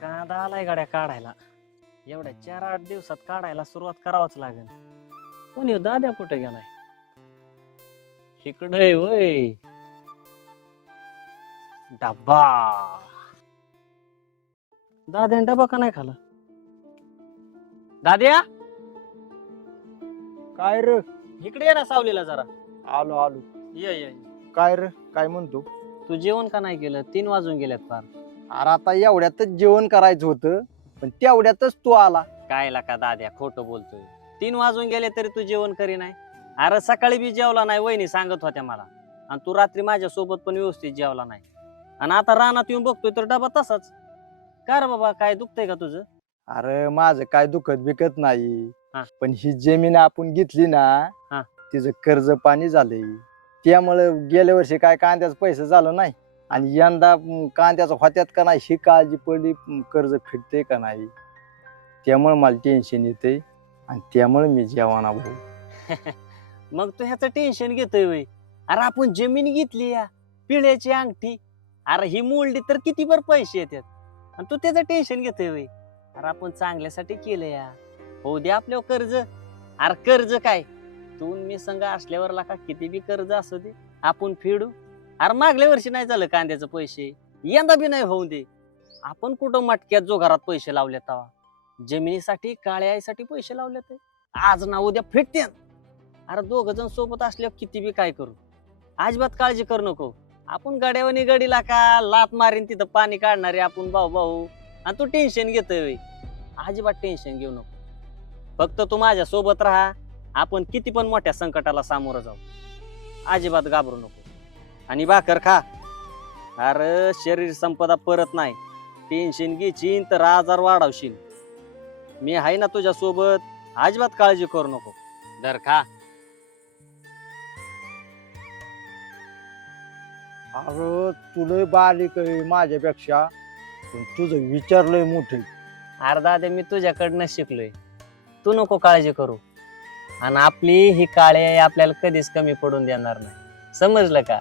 कांदा आलाय गाड्या काढायला. एवढ्या 4-8 दिवसात काढायला सुरुवात करावंच लागेल. कोणी हो, दाद्या कुठे गेलाय? इकडे वय डब्बा. दाद्याने डबा का नाही खाला? दाद्या काय र? इकडे ये ना सावलीला जरा. आलो आलो. ये ये. काय र? काय म्हणतो? तू जेवण का नाही केलं? 3 वाजून गेल्यात फार. अरे आता एवढ्यातच जेवण करायचं होतं, पण तेवढ्यातच तू आला. कायला का दाद्या खोटं बोलतोय? 3 वाजून गेले तरी तू जेवण करी नाही. अरे सकाळी बी जेवला नाही, वहिनी सांगत होत्या मला. आणि तू रात्री माझ्या सोबत पण व्यवस्थित जेवला नाही. आणि आता रानात येऊन बघतोय तर डबा तसाच. का रे बाबा, काय दुखतंय का तुझं? अरे माझं काय दुखत बिकत नाही, हा. पण ही जमीन आपण घेतली हा. ना, तिचं कर्ज पाणी झालंय. त्यामुळे गेल्या वर्षी काय कांद्याचं पैसे झालं नाही, आणि यंदा कांद्याचं होत्यात का नाही ही काळजी पडली, कर्ज फिटते का नाही. त्यामुळे मला टेन्शन येते, आणि त्यामुळे मी जेवणा भाऊ. मग तू ह्याचं टेन्शन घेतोय वय? अरे आपण जमीन घेतली या, पिढ्याची अंगठी. अरे ही मोडली तर किती भर पैसे येतात, आणि तू त्याचं टेन्शन घेतोय वय? अरे आपण चांगल्यासाठी केलं या. हो दे आपल्यावर कर्ज. अरे कर्ज काय, तू मी संघ असल्यावर लाका किती बी कर्ज असू दे आपण फेडू. अरे मागल्या वर्षी नाही झालं कांद्याचं पैसे, यंदा बी नाही होऊ दे. आपण कुठं मटक्यात जो घरात पैसे लावले तवा जमिनीसाठी काळ्या आईसाठी पैसे लावले ते आज ना उद्या फेडते. अरे 2 जण सोबत असल्यावर किती बी काय करू. अजिबात काळजी करू नको. आपण गाड्यावानी गडीला का लात मारीन तिथं पाणी काढणारे आपण भाऊ भाऊ, आणि तू टेन्शन घेतोय. अजिबात टेन्शन घेऊ नको. फक्त तू माझ्या सोबत राहा. आपण किती पण मोठ्या संकटाला सामोरं जाऊ, अजिबात घाबरू नको. आणि भाकर खा. अरे शरीर संपदा परत नाही. टेन्शन घेशील तर आजार वाढवशील. मी आहे ना तुझ्या सोबत, अजिबात काळजी करू नको. धर खा. अरे तुला बारीक आहे माझ्यापेक्षा, पण तुझं विचारलंय मोठे. अरे दादा मी तुझ्याकडनं शिकलोय, तू नको काळजी करू. आणि आपली ही काळी आई आपल्याला कधीच कमी पडून देणार नाही, समजलं का?